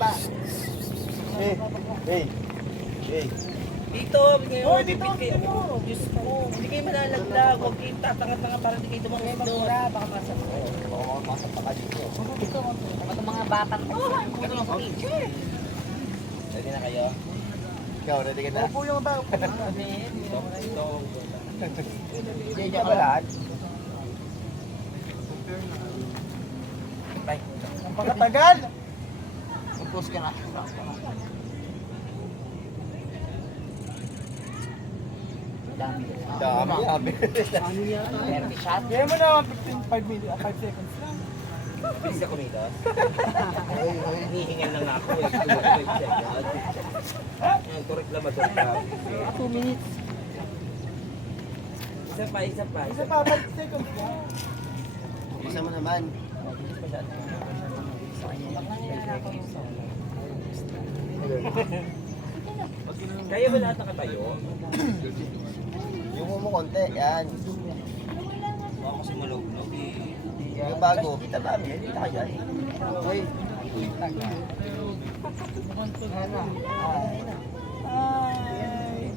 ba? Hey. Dito, Hoy, dito, kayo. dito. Diyos ko, hindi kayo malalaglag. Huwag kayong tatanga-tanga para hindi kayo dumangis doon. Baka pasok ko. Oo, pasok pa ka dito. Kapag mga batang Ready na kayo? Ikaw, ready ka na? Opo yung tao. Ito. Diyan ka ba lahat? Tay. Ang pagkatagal! Mag-post ka na. Dami. Dami. Derby shot. Kaya mo na 5 seconds lang. Bilis ako nito. Hihingal lang ako eh. Ito reklamador ka. 2 minutes. Isa pa. Isa pa, 5 seconds lang. Isa mo naman. Kaya ba lahat nakatayo? Yung mo konti, yan. Baka kasi malog-log eh. Yung bago. Kita ba? Kita ka dyan. Hoy. Ay.